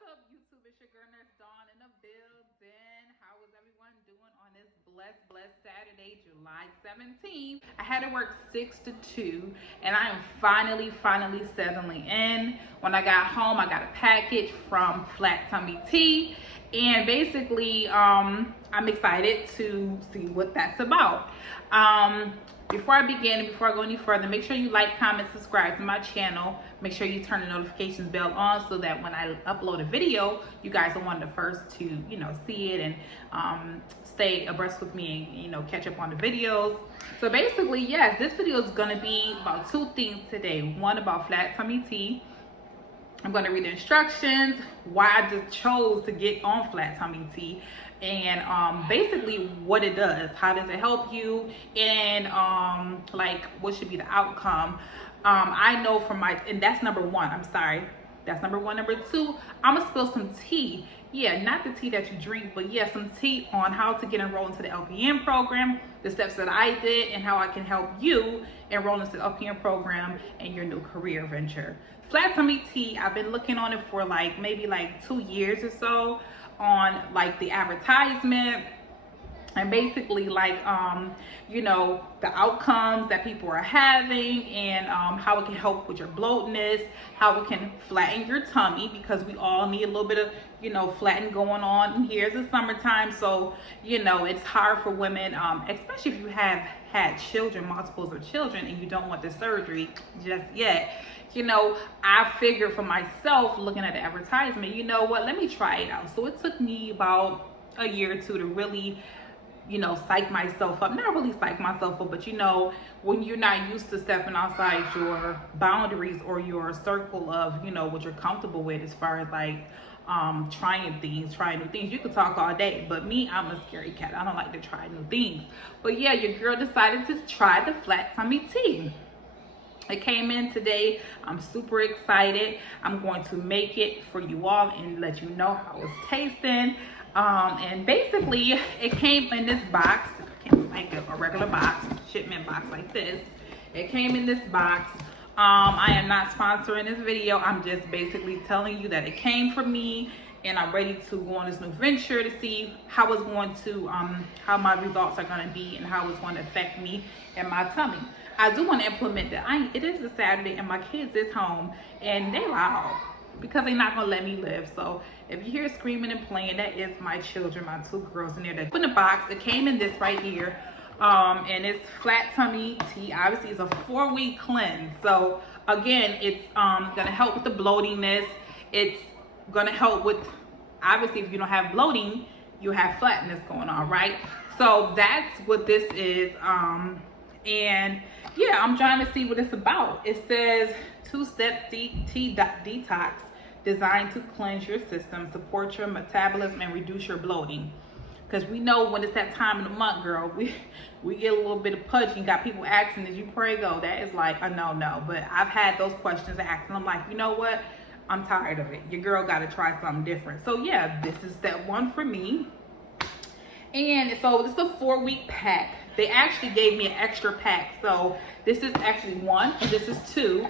What's up, YouTube? It's your girl Nurse Dawn in the building. How is everyone doing on this blessed Saturday, July 17th? I had to work 6 to 2, and I am finally settling in. When I got home, I got a package from Flat Tummy Tea, and basically, I'm excited to see what that's about. Before I begin and before I go any further, make sure you like, comment, subscribe to my channel. Make sure you turn the notifications bell on so that when I upload a video, you guys are one of the first to, see it and stay abreast with me and, catch up on the videos. So basically, yes, this video is going to be about two things today. One about Flat Tummy Tea. I'm going to read the instructions, why I just chose to get on Flat Tummy Tea, and basically what it does, how does it help you, and like what should be the outcome. I know from and that's number one, I'm sorry. That's number one. Number two, I'm going to spill some tea. Yeah, not the tea that you drink, but yeah, some tea on how to get enrolled into the LPN program, the steps that I did, and how I can help you enroll into the LPN program and your new career venture. Flat Tummy Tea, I've been looking on it for maybe 2 years or so on the advertisement. And basically the outcomes that people are having, and how it can help with your bloatness, how it can flatten your tummy, because we all need a little bit of flatten going on. And here's the summertime, so it's hard for women, especially if you have had children, multiples of children, and you don't want the surgery just yet. I figured for myself, looking at the advertisement, let me try it out. So it took me about a year or two to really psych myself up. Not really psych myself up, but when you're not used to stepping outside your boundaries or your circle of what you're comfortable with, as far as trying new things. You could talk all day, but me, I'm a scary cat. I don't like to try new things. But yeah, your girl decided to try the Flat Tummy Tea. It came in today. I'm super excited. I'm going to make it for you all and let you know how it's tasting. And basically, it came in this box. Like a regular box, shipment box like this. It came in this box. I am not sponsoring this video. I'm just basically telling you that it came from me, and I'm ready to go on this new venture to see how it's going to, how my results are going to be, and how it's going to affect me and my tummy. I do want to implement that. It is a Saturday, and my kids is home, and they loud because they're not gonna let me live. So if you hear screaming and playing, that is my children, my two girls in there. That in the box, it came in this right here, and it's Flat Tummy Tea. Obviously, it's a 4-week cleanse. So again, it's gonna help with the bloatingness. It's gonna help with, obviously, if you don't have bloating, you have flatness going on, right? So that's what this is. And yeah, I'm trying to see what it's about. It says 2-step tea detox designed to cleanse your system, support your metabolism, and reduce your bloating. Because we know when it's that time of the month, girl, we get a little bit of pudgy. Got people asking, did you prego? That is like a no. But I've had those questions asked, and I'm like, you know what? I'm tired of it. Your girl got to try something different. So yeah, this is step one for me. And so this is a 4-week pack. They actually gave me an extra pack. So this is actually 1 and this is 2.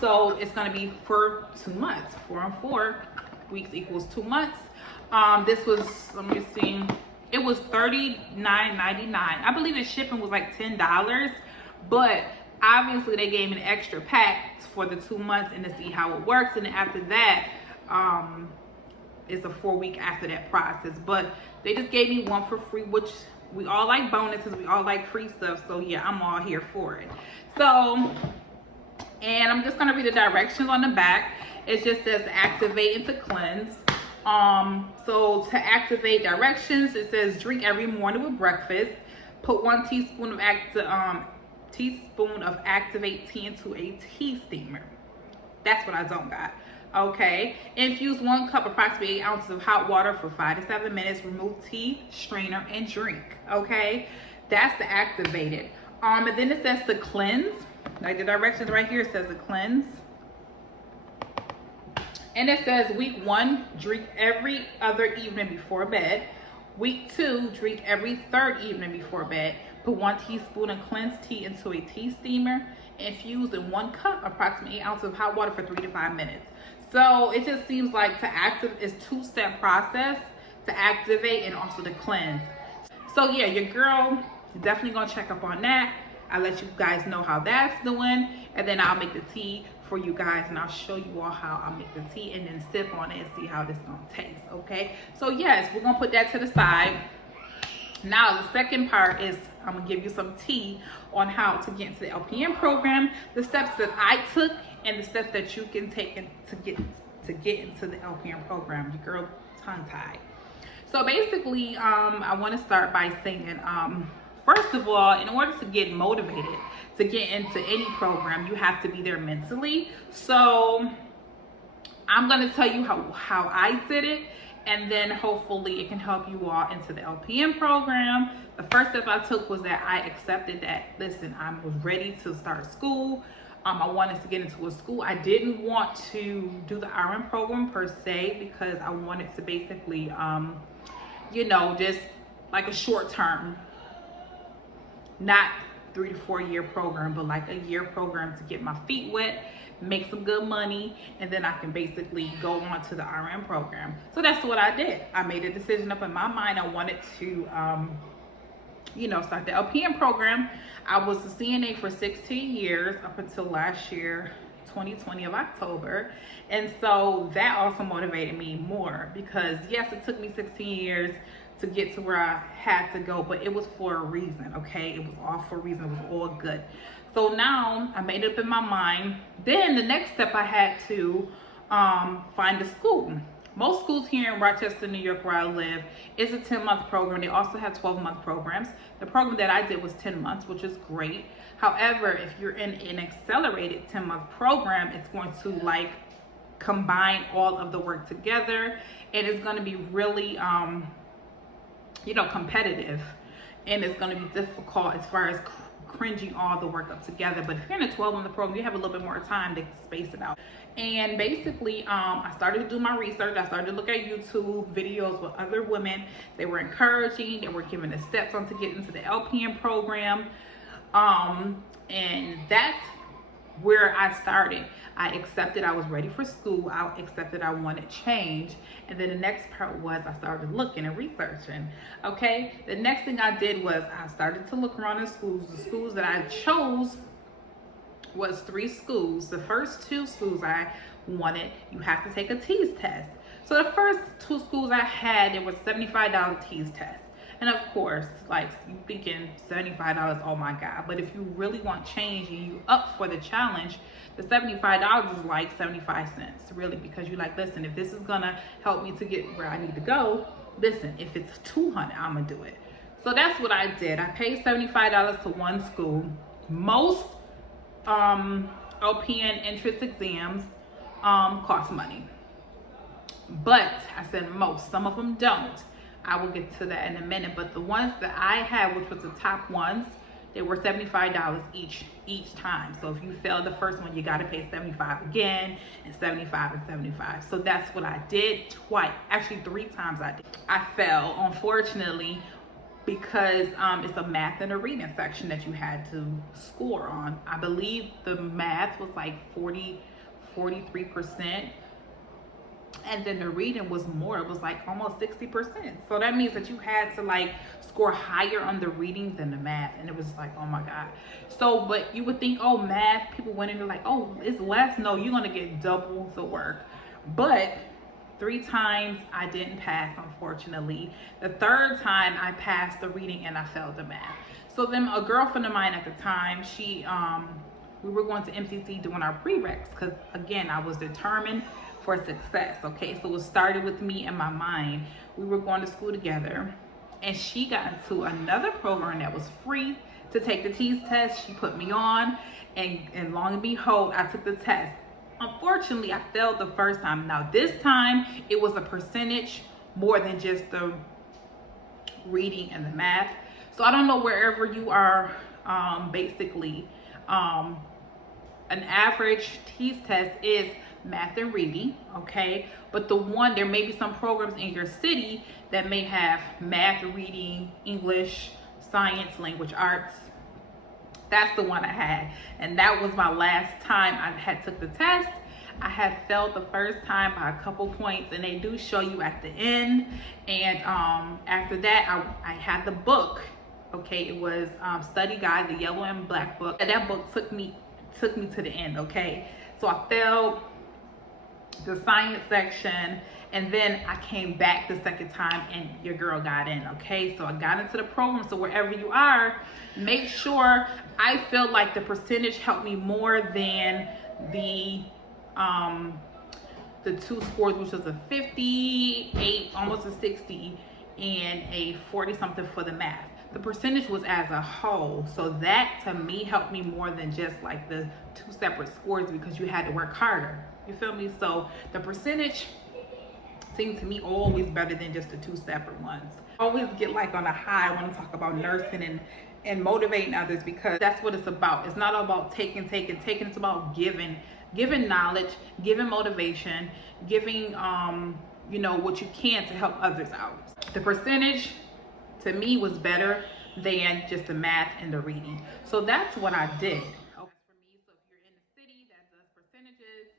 So it's gonna be for 2 months. 4 and 4 weeks equals 2 months. This was, let me see, it was $39.99. I believe the shipping was like $10, but obviously they gave me an extra pack for the 2 months and to see how it works. And after that, it's a 4-week after that process. But they just gave me 1 for free, which we all like bonuses, we all like free stuff. So yeah, I'm all here for it. So, and I'm just gonna read the directions on the back. It just says to activate and to cleanse. So to activate directions, it says drink every morning with breakfast. Put 1 teaspoon of activate tea into a tea steamer. That's what I don't got. Okay, infuse 1 cup, approximately 8 ounces of hot water for 5 to 7 minutes. Remove tea strainer and drink. Okay, that's the activated. And then it says to cleanse. Like the directions right here, it says to cleanse. And it says week 1, drink every other evening before bed. Week 2, drink every 3rd evening before bed. Put 1 teaspoon of cleansed tea into a tea steamer. Infused in 1 cup, approximately 8 ounces of hot water for 3 to 5 minutes. So it just seems like to active is two-step process to activate and also to cleanse. So yeah, your girl definitely gonna check up on that. I'll let you guys know how that's doing, and then I'll make the tea for you guys, and I'll show you all how I make the tea and then sip on it and see how this gonna taste. Okay, so yes, we're gonna put that to the side. Now the second part is I'm gonna give you some tea on how to get into the LPN program, the steps that I took and the steps that you can take to get into the LPN program. Your girl tongue tied. So basically, I want to start by saying, first of all, in order to get motivated to get into any program, you have to be there mentally. So I'm going to tell you how I did it, and then hopefully it can help you all into the LPN program. The first step I took was that I accepted that, listen, I was ready to start school. I wanted to get into a school. I didn't want to do the RN program per se because I wanted to basically, you know, just like a short term, not 3 to 4 year program, but like a year program to get my feet wet, make some good money, and then I can basically go on to the RN program. So that's what I did. I made a decision up in my mind. I wanted to, you know, start the LPN program. I was a CNA for 16 years up until last year, 2020 of October. And so that also motivated me more because yes, it took me 16 years to get to where I had to go, but it was for a reason, okay? It was all for a reason, it was all good. So now I made it up in my mind. Then the next step I had to find a school. Most schools here in Rochester, New York, where I live, is a 10-month program. They also have 12-month programs. The program that I did was 10 months, which is great. However, if you're in an accelerated 10-month program, it's going to like combine all of the work together. And it's going to be really, you know, competitive. And it's going to be difficult as far as cringing all the work up together. But if you're in a 12-month program, you have a little bit more time to space it out. And basically, I started to do my research. I started to look at YouTube videos with other women. They were encouraging. They were giving the steps on to get into the LPN program. And that's where I started. I accepted I was ready for school. I accepted I wanted change. And then the next part was I started looking and researching. Okay, the next thing I did was I started to look around in schools. The schools that I chose was 3 schools. The first 2 schools I wanted, you have to take a TEAS test. So the first 2 schools I had, it was $75 TEAS test. And of course, like you thinking $75, oh my God. But if you really want change and you up for the challenge, the $75 is like 75 cents, really, because you're like, listen, if this is gonna help me to get where I need to go, listen, if it's $200, I'm gonna do it. So that's what I did. I paid $75 to 1 school. Most LPN entrance exams cost money. But I said most, some of them don't. I will get to that in a minute, but the ones that I had, which was the top ones, they were $75 each time. So if you failed the first one, you got to pay $75 again, and $75 and $75. So that's what I did twice, actually 3 times I did. I fell, unfortunately, because it's a math and a reading section that you had to score on. I believe the math was like 43%. And then the reading was more, it was like almost 60%. So that means that you had to like score higher on the reading than the math. And it was like, oh my God. So, but you would think, oh, math, people went in, they're like, oh, it's less. No, you're gonna get double the work. But 3 times I didn't pass, unfortunately. The 3rd time I passed the reading and I failed the math. So then a girlfriend of mine at the time, she, we were going to MCC doing our prereqs because again, I was determined for success. Okay, so it started with me and my mind. We were going to school together, and she got into another program that was free to take the TEAS test. She put me on, and long and behold, I took the test. Unfortunately, I failed the first time. Now this time, it was a percentage more than just the reading and the math. So I don't know wherever you are, basically, an average TEAS test is math and reading, okay? But there may be some programs in your city that may have math, reading, English, science, language arts. That's the one I had, and that was my last time I had took the test. I had failed the first time by a couple points, and they do show you at the end. And after that, I had the book. Okay, it was Study Guide, the yellow and black book. And that book took me to the end. Okay, so I failed the science section, and then I came back the second time and your girl got in. Okay, so I got into the program. So wherever you are, make sure, I feel like the percentage helped me more than the two scores, which was a 58, almost a 60, and a 40 something for the math. The percentage was as a whole, so that to me helped me more than just like the two separate scores, because you had to work harder. You feel me? So the percentage seemed to me always better than just the two separate ones. I always get like on a high when I talk about nursing and motivating others, because that's what it's about. It's not about taking. It's about giving knowledge, giving motivation, giving you know, what you can to help others out. The percentage to me was better than just the math and the reading. So that's what I did. For me, so if you're in the city that does percentages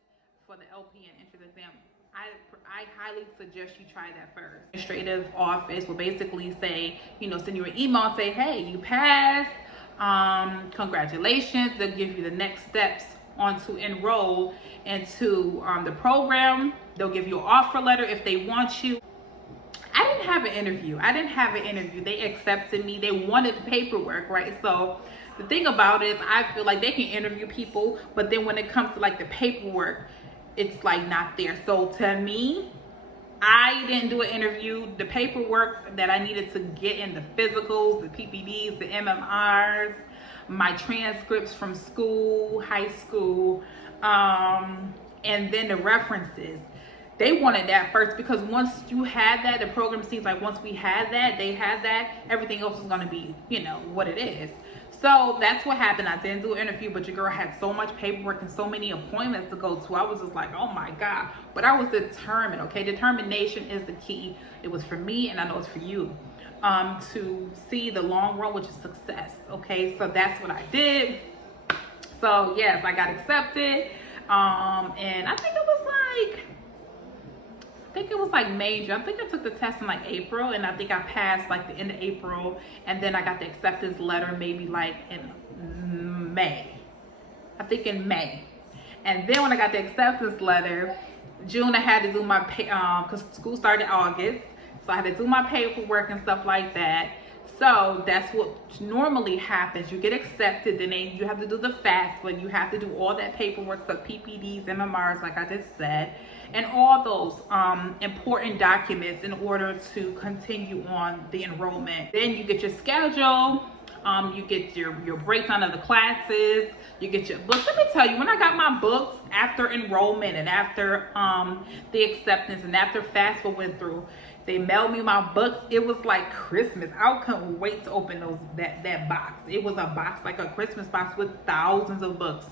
for the LPN entrance exam, I highly suggest you try that first. Administrative office will basically say, you know, send you an email and say, hey, you passed, congratulations. They'll give you the next steps on to enroll into the program. They'll give you an offer letter if they want you. I didn't have an interview. They accepted me. They wanted the paperwork, right? So the thing about it is, I feel like they can interview people, but then when it comes to like the paperwork, it's like not there. So to me, I didn't do an interview. The paperwork that I needed to get in, the physicals, the PPDs, the MMRs, my transcripts from school, high school, and then the references. They wanted that first, because once you had that, the program seems like once we had that, they had that, everything else is going to be, you know, what it is. So that's what happened. I didn't do an interview, but your girl had so much paperwork and so many appointments to go to. I was just like, oh my God. But I was determined, okay? Determination is the key. It was for me, and I know it's for you, to see the long run, which is success, okay? So that's what I did. So yes, I got accepted. And I think it was like May, June. I think I took the test in like April, and I think I passed like the end of April, and then I got the acceptance letter maybe like in May. I think in May. And then when I got the acceptance letter, June, I had to do my because school started August, so I had to do my paperwork and stuff like that. So that's what normally happens. You get accepted, then you have to do the FAFSA, you have to do all that paperwork, so PPDs, MMRs, like I just said, and all those important documents in order to continue on the enrollment. Then you get your schedule, you get your breakdown of the classes, you get your books. Let me tell you, when I got my books after enrollment and after the acceptance and after FAFSA went through, they mailed me my books. It was like Christmas. I couldn't wait to open that box. It was a box, like a Christmas box with thousands of books.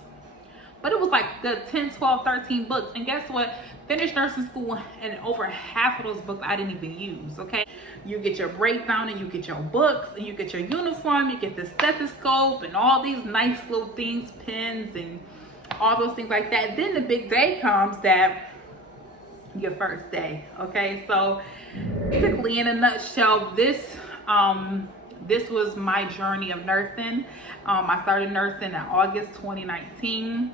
But it was like the 10, 12, 13 books. And guess what? Finished nursing school, and over half of those books I didn't even use, okay? You get your breakdown, and you get your books, and you get your uniform, you get the stethoscope, and all these nice little things, pens, and all those things like that. Then the big day comes, that your first day, okay? So basically, in a nutshell, this was my journey of nursing. I started nursing in August 2019,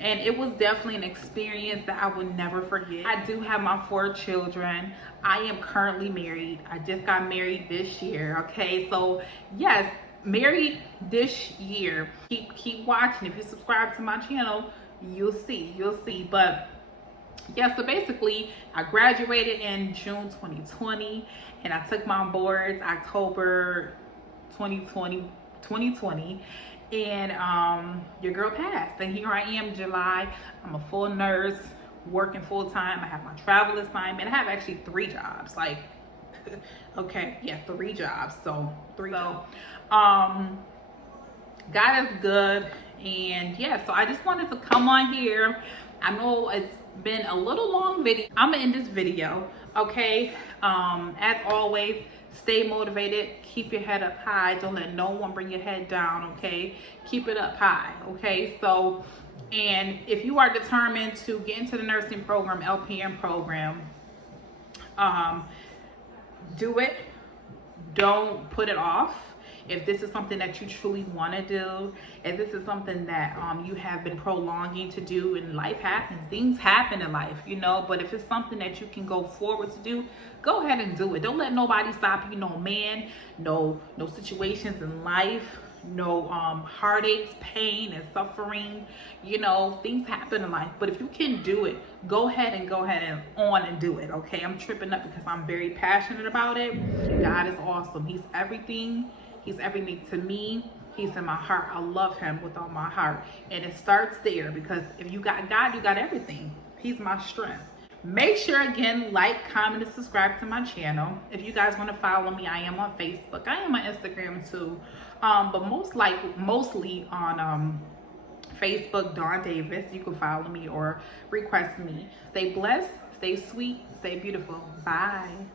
and it was definitely an experience that I would never forget. I do have my 4 children. I am currently married. I just got married this year, okay? So yes, married this year. Keep watching. If you subscribe to my channel, you'll see. But yeah, so basically I graduated in June 2020, and I took my boards October 2020, and your girl passed, and here I am, July. I'm a full nurse, working full time. I have my travel assignment. I have actually 3 jobs, like okay, yeah, 3 jobs. So 3 jobs. God is good. And yeah, so I just wanted to come on here. I know it's been a little long video. I'm gonna end this video, okay? As always, stay motivated, keep your head up high, don't let no one bring your head down, okay? Keep it up high, okay? So And if you are determined to get into the nursing program, LPN program, do it. Don't put it off. If this is something that you truly want to do, if this is something that you have been prolonging to do, and life happens, things happen in life, you know, but if it's something that you can go forward to do, go ahead and do it. Don't let nobody stop you. No man, no situations in life, no heartaches, pain, and suffering. You know, things happen in life, but if you can do it, go ahead and on and do it. Okay, I'm tripping up because I'm very passionate about it. God is awesome. He's everything. He's everything to me. He's in my heart. I love him with all my heart, and it starts there, because if you got God, you got everything. He's my strength. Make sure, again, like, comment, and subscribe to my channel. If you guys want to follow me, I am on Facebook. I am on Instagram too, but mostly on Facebook, Dawn Davis. You can follow me or request me. Stay blessed, stay sweet, stay beautiful. Bye.